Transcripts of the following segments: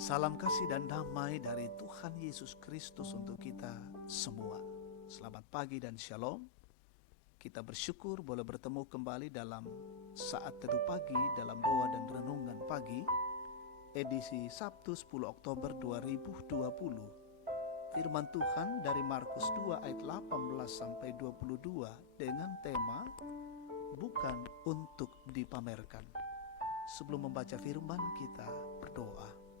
Salam kasih dan damai dari Tuhan Yesus Kristus untuk kita semua. Selamat pagi dan shalom. Kita bersyukur boleh bertemu kembali dalam saat teduh pagi dalam doa dan renungan pagi, edisi Sabtu 10 Oktober 2020. Firman Tuhan dari Markus 2 ayat 18 sampai 22 dengan tema bukan untuk dipamerkan. Sebelum membaca firman, kita berdoa.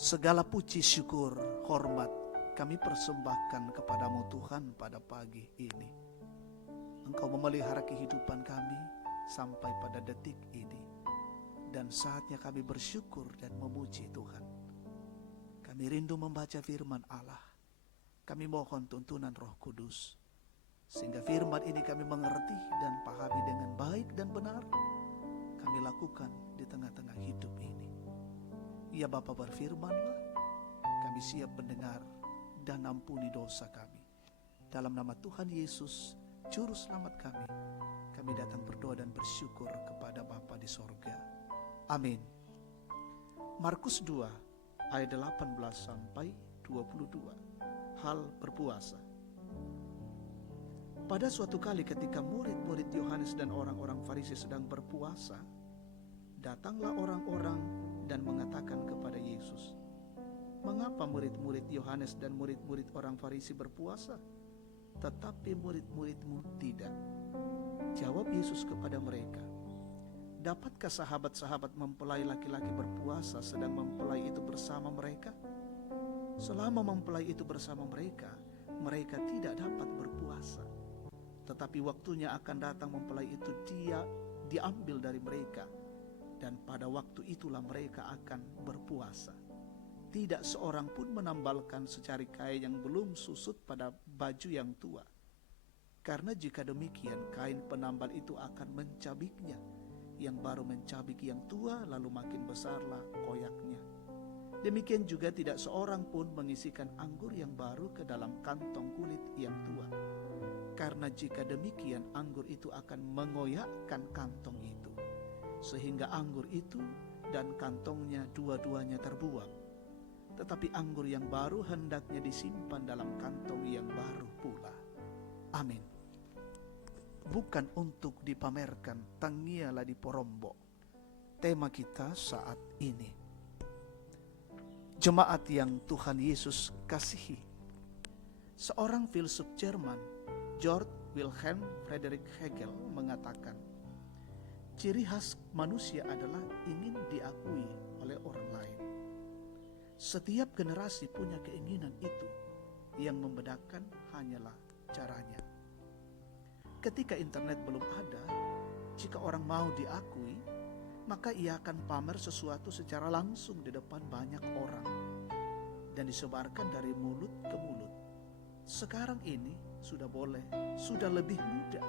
Segala puji, syukur, hormat kami persembahkan kepadamu Tuhan pada pagi ini. Engkau memelihara kehidupan kami sampai pada detik ini. Dan saatnya kami bersyukur dan memuji Tuhan. Kami rindu membaca firman Allah. Kami mohon tuntunan Roh Kudus. Sehingga firman ini kami mengerti dan pahami dengan baik dan benar. Kami lakukan di tengah-tengah hidup ini. Ya Bapa, berfirmanlah, kami siap mendengar dan ampuni dosa kami. Dalam nama Tuhan Yesus, Juru Selamat kami datang berdoa dan bersyukur kepada Bapa di sorga. Amin. Markus 2 ayat 18 sampai 22. Hal berpuasa. Pada suatu kali ketika murid-murid Yohanes dan orang-orang Farisi sedang berpuasa, datanglah orang-orang dan mengatakan kepada Yesus, "Mengapa murid-murid Yohanes dan murid-murid orang Farisi berpuasa, tetapi murid-muridmu tidak?" Jawab Yesus kepada mereka, "Dapatkah sahabat-sahabat mempelai laki-laki berpuasa sedang mempelai itu bersama mereka? Selama mempelai itu bersama mereka, mereka tidak dapat berpuasa. Tetapi waktunya akan datang mempelai itu diambil dari mereka, dan pada waktu itulah mereka akan berpuasa. Tidak seorang pun menambalkan secari kain yang belum susut pada baju yang tua. Karena jika demikian, kain penambal itu akan mencabiknya, yang baru mencabik yang tua, lalu makin besarlah koyaknya. Demikian juga tidak seorang pun mengisikan anggur yang baru ke dalam kantong kulit yang tua. Karena jika demikian, anggur itu akan mengoyakkan kantong itu, sehingga anggur itu dan kantongnya dua-duanya terbuang. Tetapi anggur yang baru hendaknya disimpan dalam kantong yang baru pula." Amin. Bukan untuk dipamerkan, tangialah di porombo. Tema kita saat ini. Jemaat yang Tuhan Yesus kasihi. Seorang filsuf Jerman, Georg Wilhelm Friedrich Hegel, mengatakan, ciri khas manusia adalah ingin diakui oleh orang lain. Setiap generasi punya keinginan itu, yang membedakan hanyalah caranya. Ketika internet belum ada, jika orang mau diakui, maka ia akan pamer sesuatu secara langsung di depan banyak orang dan disebarkan dari mulut ke mulut. Sekarang ini sudah boleh, sudah lebih mudah.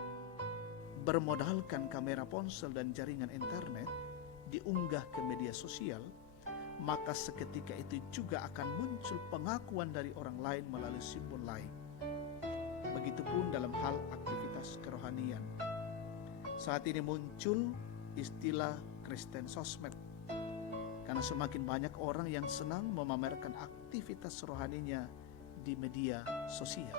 Bermodalkan kamera ponsel dan jaringan internet, diunggah ke media sosial, maka seketika itu juga akan muncul pengakuan dari orang lain melalui simbol lain. Begitupun dalam hal aktivitas kerohanian. Saat ini muncul istilah Kristen sosmed, karena semakin banyak orang yang senang memamerkan aktivitas rohaninya di media sosial.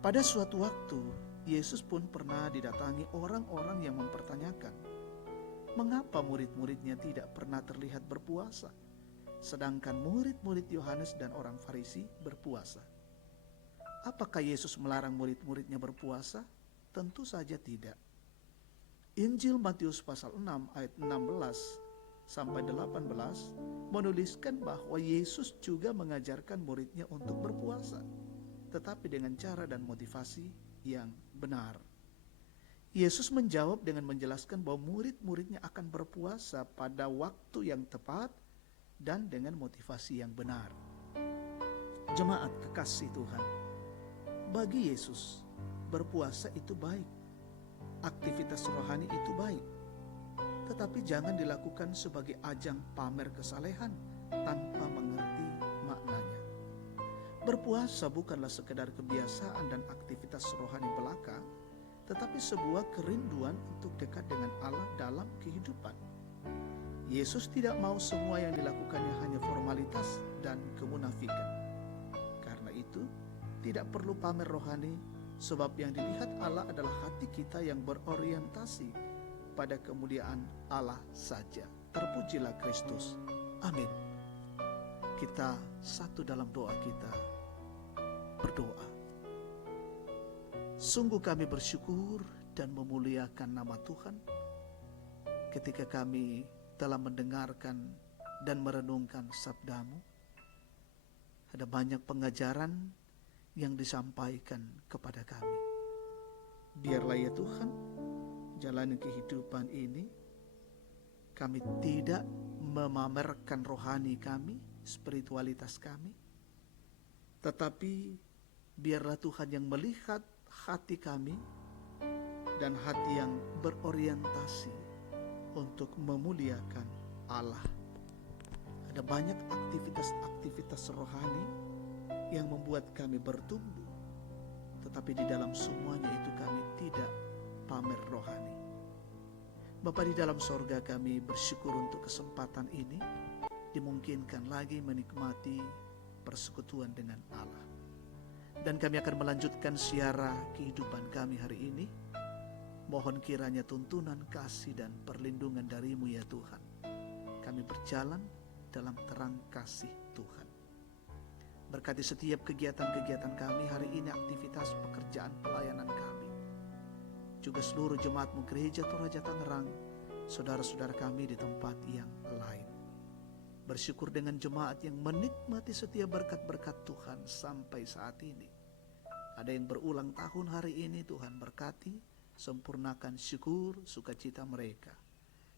Pada suatu waktu, Yesus pun pernah didatangi orang-orang yang mempertanyakan, mengapa murid-muridnya tidak pernah terlihat berpuasa, sedangkan murid-murid Yohanes dan orang Farisi berpuasa. Apakah Yesus melarang murid-muridnya berpuasa? Tentu saja tidak. Injil Matius pasal 6 ayat 16 sampai 18 menuliskan bahwa Yesus juga mengajarkan muridnya untuk berpuasa, tetapi dengan cara dan motivasi yang benar. Yesus menjawab dengan menjelaskan bahwa murid-muridnya akan berpuasa pada waktu yang tepat dan dengan motivasi yang benar. Jemaat kekasih Tuhan, bagi Yesus, berpuasa itu baik, aktivitas rohani itu baik, tetapi jangan dilakukan sebagai ajang pamer kesalehan tanpa mengerti maknanya. Berpuasa bukanlah sekedar kebiasaan dan aktivitas rohani belaka, tetapi sebuah kerinduan untuk dekat dengan Allah dalam kehidupan. Yesus tidak mau semua yang dilakukannya hanya formalitas dan kemunafikan. Karena itu, tidak perlu pamer rohani, sebab yang dilihat Allah adalah hati kita yang berorientasi pada kemuliaan Allah saja. Terpujilah Kristus. Amin. Kita satu dalam doa kita. Berdoa. Sungguh kami bersyukur dan memuliakan nama Tuhan ketika kami telah mendengarkan dan merenungkan sabda-Mu. Ada banyak pengajaran yang disampaikan kepada kami. Biarlah ya Tuhan, jalani kehidupan ini, kami tidak memamerkan rohani kami, spiritualitas kami, tetapi biarlah Tuhan yang melihat hati kami dan hati yang berorientasi untuk memuliakan Allah. Ada banyak aktivitas-aktivitas rohani yang membuat kami bertumbuh, tetapi di dalam semuanya itu kami tidak pamer rohani. Bapa di dalam sorga, kami bersyukur untuk kesempatan ini dimungkinkan lagi menikmati persekutuan dengan Allah. Dan kami akan melanjutkan siara kehidupan kami hari ini. Mohon kiranya tuntunan kasih dan perlindungan dari-Mu ya Tuhan. Kami berjalan dalam terang kasih Tuhan. Berkati setiap kegiatan-kegiatan kami hari ini, aktivitas pekerjaan pelayanan kami. Juga seluruh jemaat-Mu Gereja Toraja Tangerang, saudara-saudara kami di tempat yang lain. Bersyukur dengan jemaat yang menikmati setiap berkat-berkat Tuhan sampai saat ini. Ada yang berulang tahun hari ini, Tuhan berkati, sempurnakan syukur, sukacita mereka.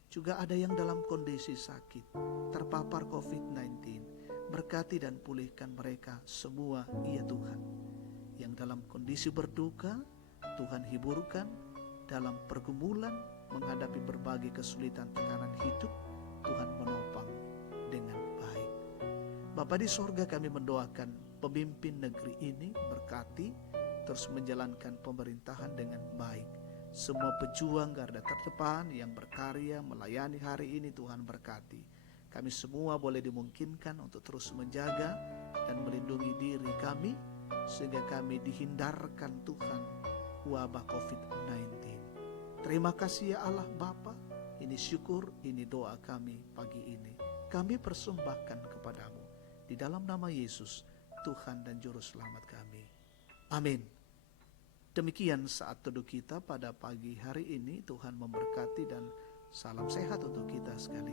Juga ada yang dalam kondisi sakit, terpapar COVID-19, berkati dan pulihkan mereka semua ya Tuhan. Yang dalam kondisi berduka, Tuhan hiburkan. Dalam pergumulan, menghadapi berbagai kesulitan tekanan hidup, Tuhan menopang dengan baik. Bapa di sorga, kami mendoakan pemimpin negeri ini berkati, terus menjalankan pemerintahan dengan baik. Semua pejuang garda terdepan yang berkarya melayani hari ini, Tuhan berkati. Kami semua boleh dimungkinkan untuk terus menjaga dan melindungi diri kami, sehingga kami dihindarkan Tuhan wabah COVID-19. Terima kasih ya Allah Bapa. Ini syukur, ini doa kami pagi ini. Kami persembahkan kepadamu di dalam nama Yesus, Tuhan dan Juru Selamat kami. Amin. Demikian saat teduh kita pada pagi hari ini. Tuhan memberkati dan salam sehat untuk kita sekalian.